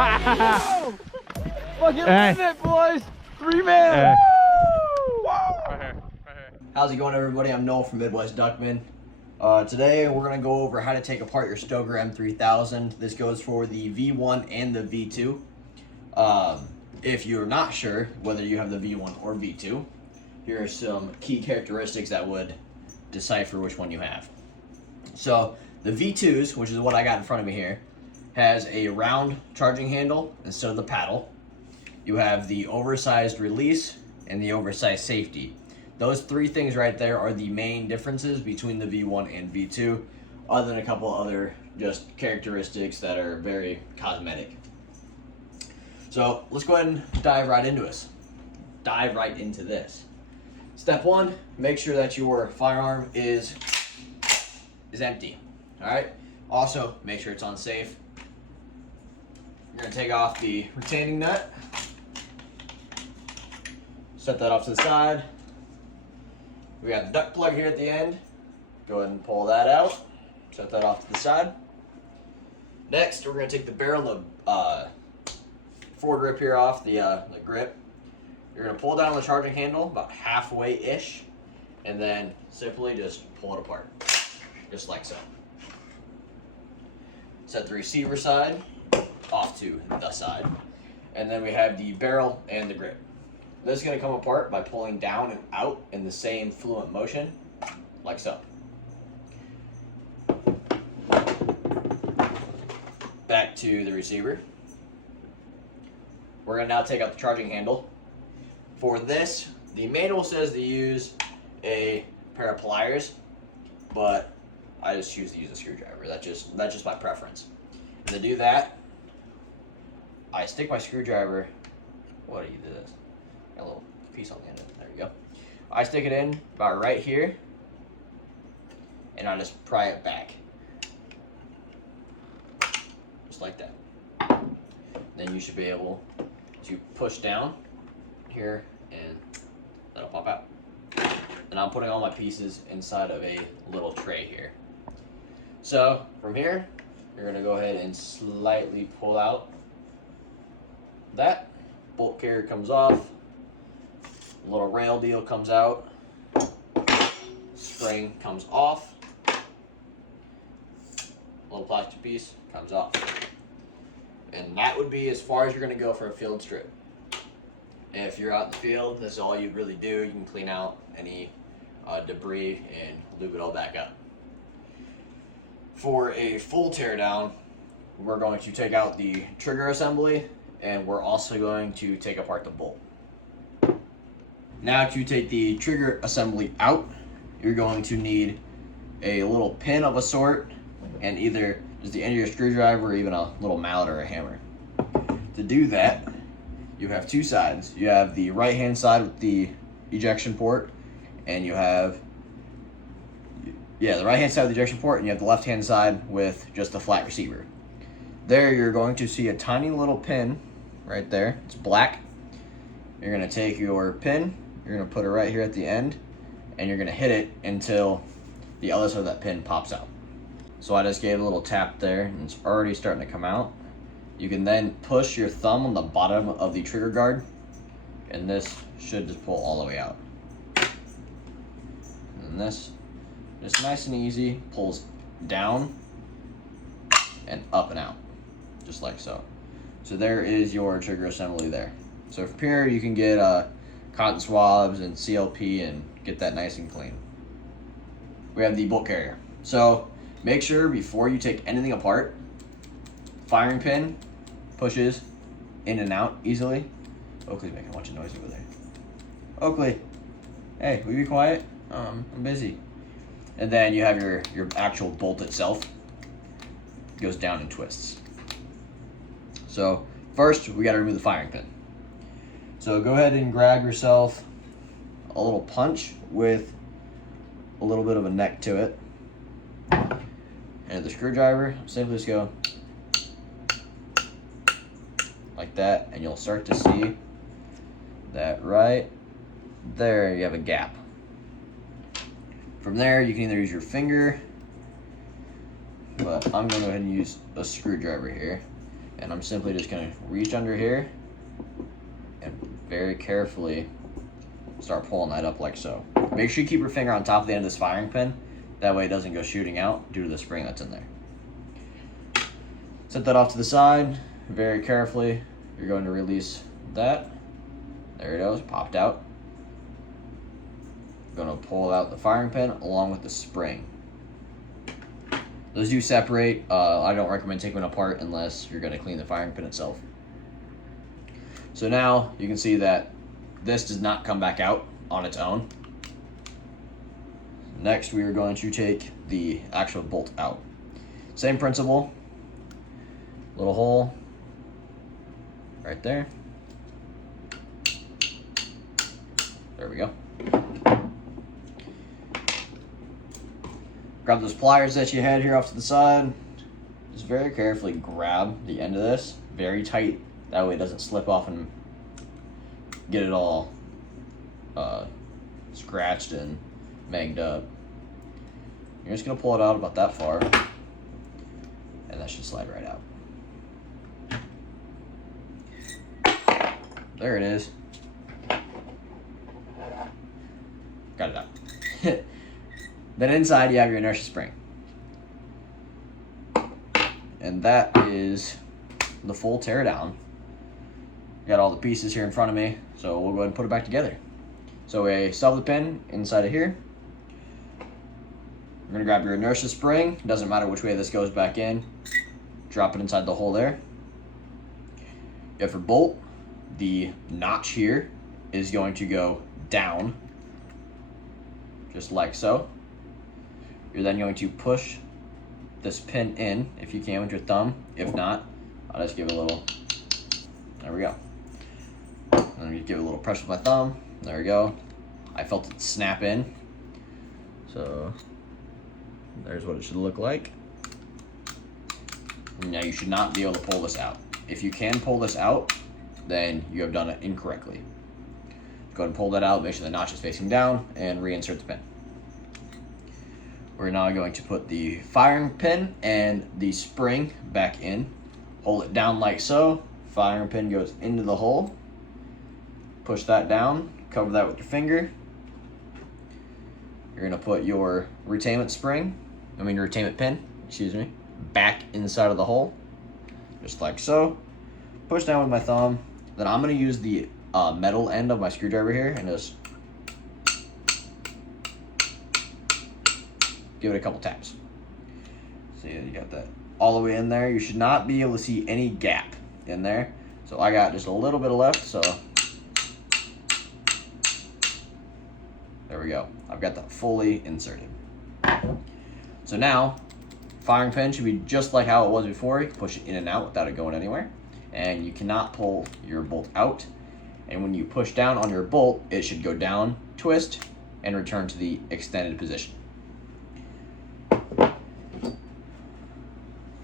Fucking love it, boys. 3 man. How's it going, everybody? I'm Noel from Midwest Duckmen. Today we're going to go over how to take apart your Stoeger M3000. This goes for the V1 and the V2. If you're not sure whether you have the V1 or V2, here are some key characteristics that would decipher which one you have. So the V2s, which is what I got in front of me here, has a round charging handle instead of the paddle. You have the oversized release and the oversized safety. Those 3 things right there are the main differences between the V1 and V2, other than a couple other just characteristics that are very cosmetic. So let's go ahead and dive right into this. Step 1, make sure that your firearm is empty. Alright? Also, make sure it's on safe. You're going to take off the retaining nut. Set that off to the side. We got the duck plug here at the end. Go ahead and pull that out. Set that off to the side. Next, we're going to take the barrel of forward grip here off the grip. You're going to pull down the charging handle about halfway-ish, and then simply just pull it apart, just like so. Set the receiver side off to the side, and then we have the barrel and the grip. This is going to come apart by pulling down and out in the same fluent motion, like so. Back to the receiver. We're going to now take out the charging handle. For this, the manual says to use a pair of pliers, but I just choose to use a screwdriver. That's just my preference. And to do that, I stick my screwdriver. What do you do this? Got a little piece on the end of it. There you go. I stick it in about right here, and I just pry it back, just like that. Then you should be able to push down here, and that'll pop out. And I'm putting all my pieces inside of a little tray here. So from here, you're going to go ahead and slightly pull out that. Bolt carrier comes off. Little rail deal comes out. Spring comes off. Little plastic piece comes off. And that would be as far as you're going to go for a field strip. If you're out in the field, this is all you really do. You can clean out any debris and lube it all back up. For a full teardown, we're going to take out the trigger assembly, and we're also going to take apart the bolt. Now to take the trigger assembly out, you're going to need a little pin of a sort, and either just the end of your screwdriver or even a little mallet or a hammer. To do that, you have 2 sides. You have the right hand side with the ejection port, and you have the right hand side with the ejection port, and you have the left hand side with just the flat receiver. There you're going to see a tiny little pin right there. It's black. You're going to take your pin, you're going to put it right here at the end, and you're going to hit it until the other side of that pin pops out. So I just gave a little tap there, and it's already starting to come out. You can then push your thumb on the bottom of the trigger guard, and this should just pull all the way out. And this, just nice and easy, pulls down and up and out, just like so. So there is your trigger assembly there. So from here you can get cotton swabs and CLP and get that nice and clean. We have the bolt carrier. So make sure before you take anything apart, firing pin pushes in and out easily. Oakley's making a bunch of noise over there. Oakley, hey, will you be quiet? I'm busy. And then you have your actual bolt itself. It goes down and twists. So first, we got to remove the firing pin. So go ahead and grab yourself a little punch with a little bit of a neck to it. And the screwdriver, simply just go like that, and you'll start to see that right there you have a gap. From there, you can either use your finger, but I'm going to go ahead and use a screwdriver here. And I'm simply just gonna reach under here and very carefully start pulling that up like so. Make sure you keep your finger on top of the end of this firing pin. That way it doesn't go shooting out due to the spring that's in there. Set that off to the side. Very carefully, you're going to release that. There it goes, popped out. You're going to pull out the firing pin along with the spring. Those do separate. I don't recommend taking them apart unless you're going to clean the firing pin itself. So now you can see that this does not come back out on its own. Next, we are going to take the actual bolt out. Same principle. Little hole right there. There we go. Grab those pliers that you had here off to the side. Just very carefully grab the end of this, very tight. That way it doesn't slip off and get it all scratched and manged up. You're just gonna pull it out about that far, and that should slide right out. There it is. Got it out. Then inside you have your inertia spring. And that is the full tear down. Got all the pieces here in front of me, so we'll go ahead and put it back together. So we still have the pin inside of here. You're gonna grab your inertia spring. Doesn't matter which way this goes back in. Drop it inside the hole there. You have your bolt. The notch here is going to go down, just like so. You're then going to push this pin in, if you can with your thumb. If not, I'll just give it a little, there we go. Let me give it a little pressure with my thumb. There we go. I felt it snap in. So there's what it should look like. Now you should not be able to pull this out. If you can pull this out, then you have done it incorrectly. Go ahead and pull that out, make sure the notch is facing down, and reinsert the pin. We're now going to put the firing pin and the spring back in. Hold it down like so. Firing pin goes into the hole. Push that down, cover that with your finger. You're gonna put your retainment pin, back inside of the hole, just like so. Push down with my thumb. Then I'm gonna use the metal end of my screwdriver here and just give it a couple taps. See, you got that all the way in there. You should not be able to see any gap in there. So I got just a little bit of left, so there we go. I've got that fully inserted. So now, firing pin should be just like how it was before. You can push it in and out without it going anywhere. And you cannot pull your bolt out. And when you push down on your bolt, it should go down, twist, and return to the extended position.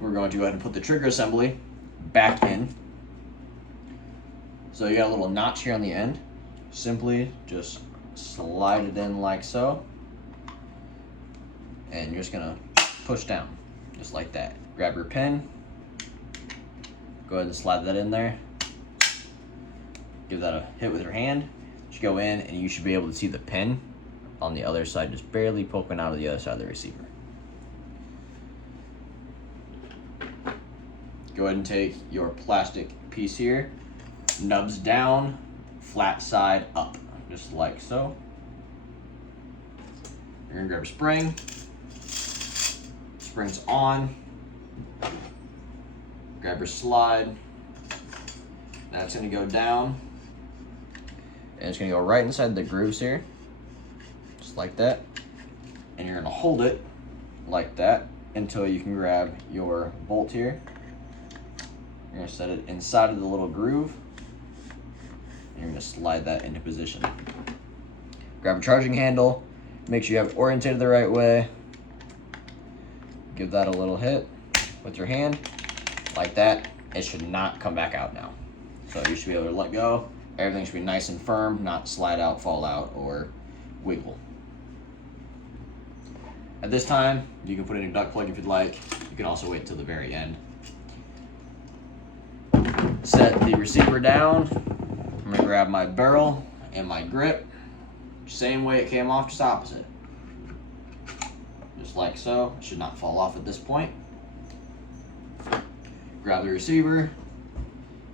We're going to go ahead and put the trigger assembly back in. So you got a little notch here on the end. Simply just slide it in like so. And you're just gonna push down, just like that. Grab your pin. Go ahead and slide that in there. Give that a hit with your hand. Just go in and you should be able to see the pin on the other side, just barely poking out of the other side of the receiver. Go ahead and take your plastic piece here, nubs down, flat side up, just like so. You're gonna grab a spring. Spring's on. Grab your slide. That's gonna go down. And it's gonna go right inside the grooves here, just like that. And you're gonna hold it like that until you can grab your bolt here. You're gonna set it inside of the little groove. And you're gonna slide that into position. Grab a charging handle. Make sure you have it orientated the right way. Give that a little hit with your hand, like that. It should not come back out now. So you should be able to let go. Everything should be nice and firm, not slide out, fall out, or wiggle. At this time, you can put in a duck plug if you'd like. You can also wait till the very end. set the receiver down. I'm gonna grab my barrel and my grip, same way it came off, just opposite. Just like so. It should not fall off at this point. Grab the receiver.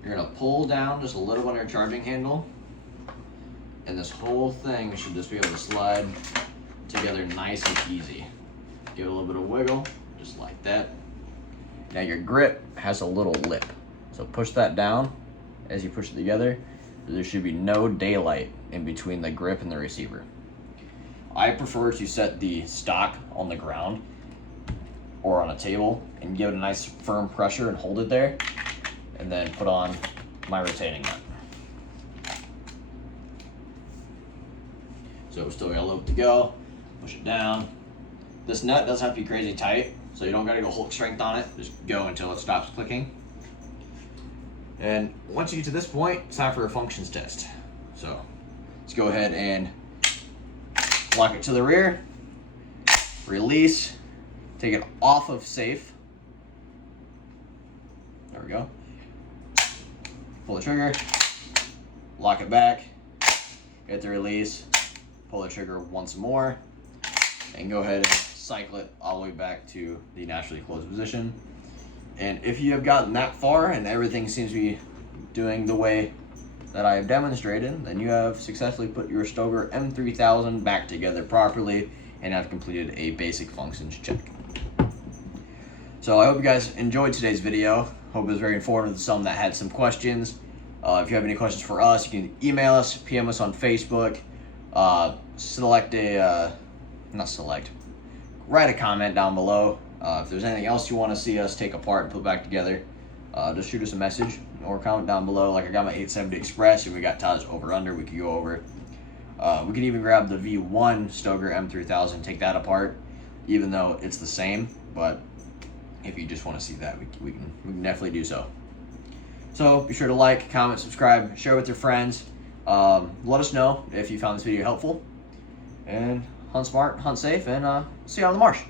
You're gonna pull down just a little on your charging handle, and this whole thing should just be able to slide together nice and easy. Give it a little bit of wiggle, just like that. Now your grip has a little lip, so push that down as you push it together. There should be no daylight in between the grip and the receiver. I prefer to set the stock on the ground or on a table and give it a nice firm pressure and hold it there, and then put on my retaining nut. So we still got a little bit to go. Push it down. This nut doesn't have to be crazy tight, so you don't gotta go Hulk strength on it. Just go until it stops clicking. And once you get to this point, it's time for a functions test. So let's go ahead and lock it to the rear, release, take it off of safe. There we go. Pull the trigger, lock it back, hit the release, pull the trigger once more, and go ahead and cycle it all the way back to the naturally closed position. And if you have gotten that far and everything seems to be doing the way that I have demonstrated, then you have successfully put your Stoeger M3000 back together properly and have completed a basic functions check. So I hope you guys enjoyed today's video. Hope it was very informative to some that had some questions. If you have any questions for us, you can email us, PM us on Facebook, write a comment down below. If there's anything else you want to see us take apart and put back together, just shoot us a message or comment down below. Like I got my 870 Express and we got Todd's over under, we could go over. We can even grab the V1 Stoeger M3000, take that apart, even though it's the same. But if you just want to see that, we can definitely do so. So be sure to like, comment, subscribe, share with your friends. Let us know if you found this video helpful. And hunt smart, hunt safe, and see you on the marsh.